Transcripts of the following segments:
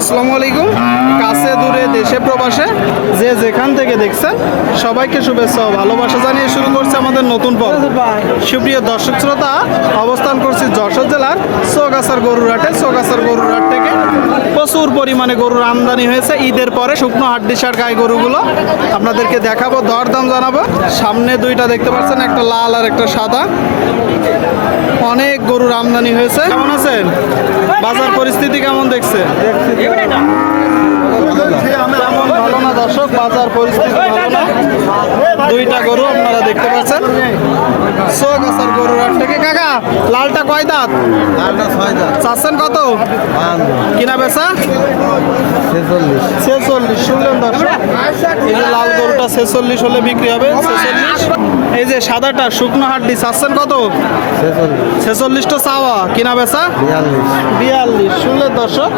আসসালামু আলাইকুম। কাছে দূরে দেশে প্রবাসে যে যেখান থেকে দেখছেন, সবাইকে শুভেচ্ছা ও ভালোবাসা জানিয়ে শুরু করছে আমাদের নতুন পর্ব। সুপ্রিয় দর্শক শ্রোতা, অবস্থান করছি যশোর জেলার চৌগাছার গরুরহাটে। চৌগাছার গরুরহাট থেকে প্রচুর পরিমাণে গরুর আমদানি হয়েছে। ঈদের পরে শুকনো হাড্ডিসার গায়ে গরুগুলো আপনাদেরকে দেখাবো, দরদাম জানাব। সামনে দুইটা দেখতে পাচ্ছেন, একটা লাল আর একটা সাদা। অনেক গরুর আমদানি হয়েছে। কেমন আছেন? বাজার পরিস্থিতি কেমন না দর্শক বাজার পরিস্থিতি দুইটা গরু আপনারা দেখতে পাচ্ছেন। চোখ আসার গরুর হাট থেকে কাকা লালটা কয় দাঁত? চাচ্ছেন কত? কিনা বেচা? ছেচল্লিশ শুনলেন দর্শক। গরুটা ছেচল্লিশ হলে বিক্রি হবে। ছেচল্লিশ। এই যে সাদাটা শুকনো হাড্ডি চাচ্ছেন কত? ছেচল্লিশটা চাওয়া। কিনা বেচা? বিয়াল্লিশ। শুনলে দর্শক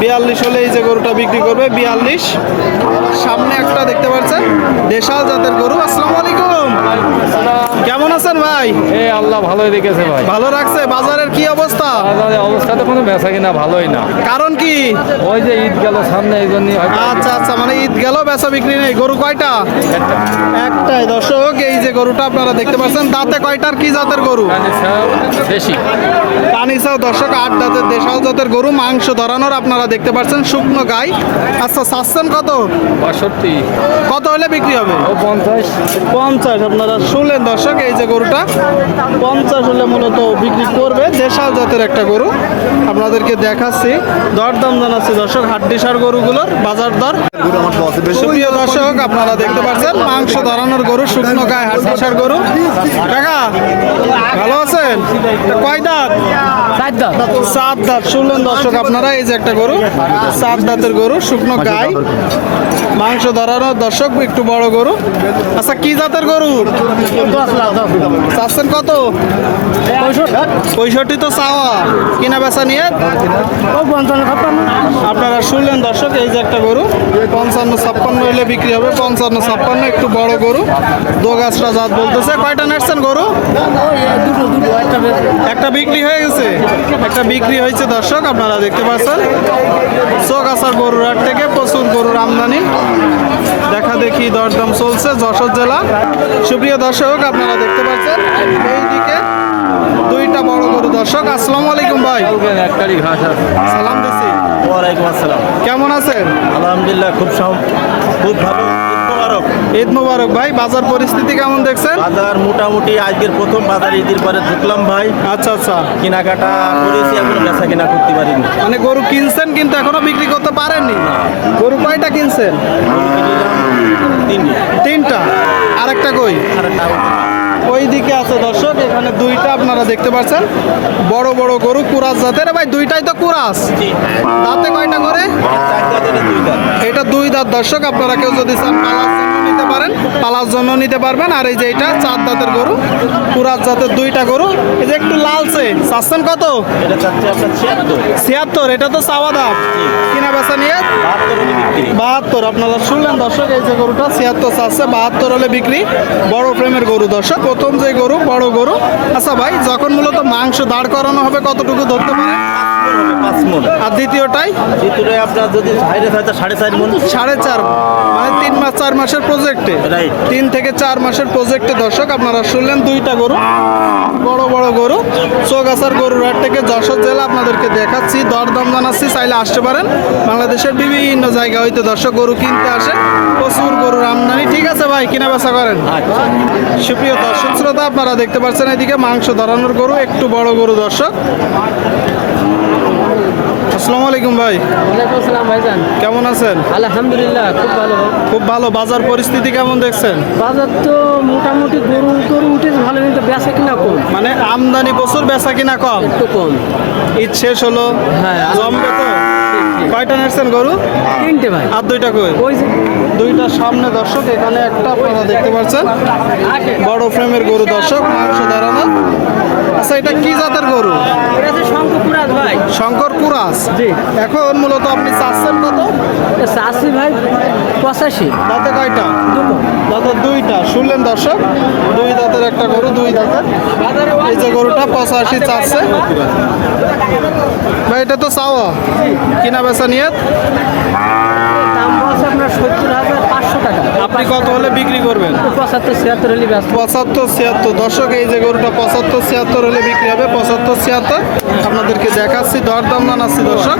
বিয়াল্লিশ হলে এই যে গরুটা বিক্রি করবে বিয়াল্লিশ। সামনে একটা দেখতে পাচ্ছেন দেশাল জাতের গরু। আসসালামু আলাইকুম। কেমন আছেন ভাই? এই আল্লাহ ভালোই রেখেছে ভাই। ভালো রাখছে? বাজারের কি অবস্থা? বাজারে অবস্থা তো কোনো বেচা কিনা ভালোই না। কারণ কি? ওই যে ঈদ গেল সামনে এই হয়তো আচ্ছা আচ্ছা মানে ঈদ গেল বেচা বিক্রি নেই। গরু কয়টা? একটাই। দর্শক এই যে গরুটা আপনারা দেখতে পাচ্ছেন দাঁতে কয়টার কি জাতের গরু? বেশি কানিসাও দর্শক আট দাঁতের দেশাল জাতের গরু মাংস ধরানোর আপনারা দেখতে পাচ্ছেন শুকনো গাই। আচ্ছা চাচ্ছেন কত? বাষট্টি। কত হলে বিক্রি হবে? ও পঞ্চাশ। পঞ্চাশ আপনারা শুনলেন দর্শক। এই যে গরুটা? পঞ্চাশ হলে মূলত বিক্রি করবে দেশাল জাতের একটা গরু। আপনাদেরকে দেখাচ্ছি, দরদাম জানাচ্ছি দর্শক, হাড্ডিসার গরুগুলোর বাজার দর। প্রিয় দর্শক, আপনারা দেখতে পাচ্ছেন, মাংস ধরানোর গরু, শুকনো গায়ে হাড্ডিসার গরু। কাকা, ভালো আছেন? কয় দাঁত সাত দাঁত। শুনলেন দর্শক আপনারা এই যে একটা গরু সাত দাঁতের গরু শুকনো গাই। মাংস ধরানো দর্শক একটু বড় গরু। আচ্ছা কি জাতের গরু? চাচ্ছেন কত? পঁয়ষট্টি তো চাওয়া। কিনা বেচা নিয়ে? আপনারা শুনলেন দর্শক, এই যে একটা গরু, পঞ্চান্ন ছাপ্পান্ন হলে বিক্রি হবে, পঞ্চান্ন ছাপ্পান্ন, একটু বড় গরু। দোগাছটা জাত বলতেছে। কয়টা নাচছেন গরু? একটা বিক্রি হয়ে গেছে। একটা বিক্রি হয়েছে দর্শক, আপনারা দেখতে পাচ্ছেন। চোগাছার গরুর হাট থেকে প্রচুর গরুর আমদানি। দেখা দেখি দরদাম চলছে যশোর জেলা। সুপ্রিয় দর্শক, আপনারা দেখতে পাচ্ছেন এইদিকে দুইটা বড় গরু। দর্শক আসসালামু আলাইকুম ভাই। একটারই ঘাস আছে সালাম দিছি। ওয়ালাইকুম আসসালাম। কেমন আছেন? আলহামদুলিল্লাহ খুব খুব ভালো। ঈদ মোবারক। ভাই বাজার পরিস্থিতি কেমন দেখছেন? বাজার মোটামুটি আজকের প্রথম বাজার ঈদের পরে ঢুকলাম ভাই। আচ্ছা আচ্ছা। কেনাকাটা করেছি এখন বেচা কেনা করতে পারিনি। মানে গরু কিনছেন কিন্তু এখনও বিক্রি করতে পারেননি? গরু কয়টা কিনছেন? তিনটি। তিনটা। আরেকটা কই? আর একটা ওই দিকে আছে দর্শক এখানে দুইটা আপনারা দেখতে পাচ্ছেন। বড় বড় গরু কুরাস জাতের। ভাই দুইটাই তো কুরাস। তাতে কয়টা করে চারটা থেকে দুইটা এটা দুই দাঁত দর্শক আপনারা কেউ যদি চান পালার জন্য নিতে পারেন পালার জন্য নিতে পারবেন। আর এই যে এটা চার দাঁতের গরু কুরাস জাতের দুইটা গরু। এই যে একটু লালছে চাচ্ছেন কত? ছিয়াত্তর। এটা তো চাওয়া দাম। কিনা বেচা নিয়ে? বাহাত্তর আপনারা শুনলেন দর্শক এই যে গরুটা ছিয়াত্তর চাচ্ছে বাহাত্তর হলে বিক্রি। বড় প্রেমের গরু দর্শক প্রথম যে গরু বড় গরু। আচ্ছা ভাই যখন মূলত মাংস দাঁড় করানো হবে কতটুকু ধরতে পারে পাঁচ মন। আর দ্বিতীয়টাই? ভিতরে আপনার যদি হাইরে হয়তো সাড়ে চার মন। সাড়ে চার মানে তিন মাস চার মাসের প্রজেক্টে. তিন থেকে চার মাসের প্রজেক্টে দর্শক আপনারা শুনলেন দুইটা গরু। বড় বড় গরু। চৌগাছার গরুর হাট থেকে যশোর জেলা আপনাদেরকে দেখাচ্ছি দরদাম জানাচ্ছি চাইলে আসতে পারেন। বাংলাদেশের বিভিন্ন জায়গা হইতে দর্শক গরু কিনতে আসে। প্রচুর গরুর আমদানি। ঠিক আছে ভাই কিনা বেচা করেন। সুপ্রিয় দর্শক শ্রোতা আপনারা দেখতে পাচ্ছেন এদিকে মাংস ধরানোর গরু একটু বড় গরু দর্শক। আসসালামু আলাইকুম ভাই। ওয়ালাইকুম আসসালাম ভাইজান। কেমন আছেন? আলহামদুলিল্লাহ খুব ভালো খুব ভালো। বাজার পরিস্থিতি কেমন দেখছেন? বাজার তো মোটামুটি গরু গরু উঠেছে ভালো কিন্তু বেচা কিনা কম। মানে আমদানি প্রচুর বেচা কিনা কম? একটু কম। ঈদ শেষ হলো। হ্যাঁ। জমবে তো কয়টা নেছেন গরু? তিনটে ভাই। আর দুইটা কই? ওই দুইটা সামনে দর্শক এখানে একটা আপনারা দেখতে পাচ্ছেন। বড় ফ্রেমের গরু দর্শক মাংস দাঁড়ানো আচ্ছা এটা কি জাতের গরু? শঙ্কর কুরাস জি। এখন মূলত আপনি চাচ্ছেন কত? চাষি ভাই পঁচাশি। দাঁতে কয়টা? দুটো। দুইটা। শুনলেন দর্শক দুই দাঁতের একটা গরু দুই দাঁতের এই যে গরুটা পঁচাশি চাচ্ছে। ভাই এটা তো চাওয়া। কিনা বেচা নিয়ে আপনার সত্তর হাজার পাঁচশো টাকা। আপনি কত হলে বিক্রি করবেন? পঁচাত্তর, ছিয়াত্তর হলে পঁচাত্তর, ছিয়াত্তর। দর্শক, এই যে গরুটা পঁচাত্তর, ছিয়াত্তর হলে বিক্রি হবে। পঁচাত্তর, ছিয়াত্তর। আপনাদেরকে দেখাচ্ছি, দরদাম জানাচ্ছি দর্শক।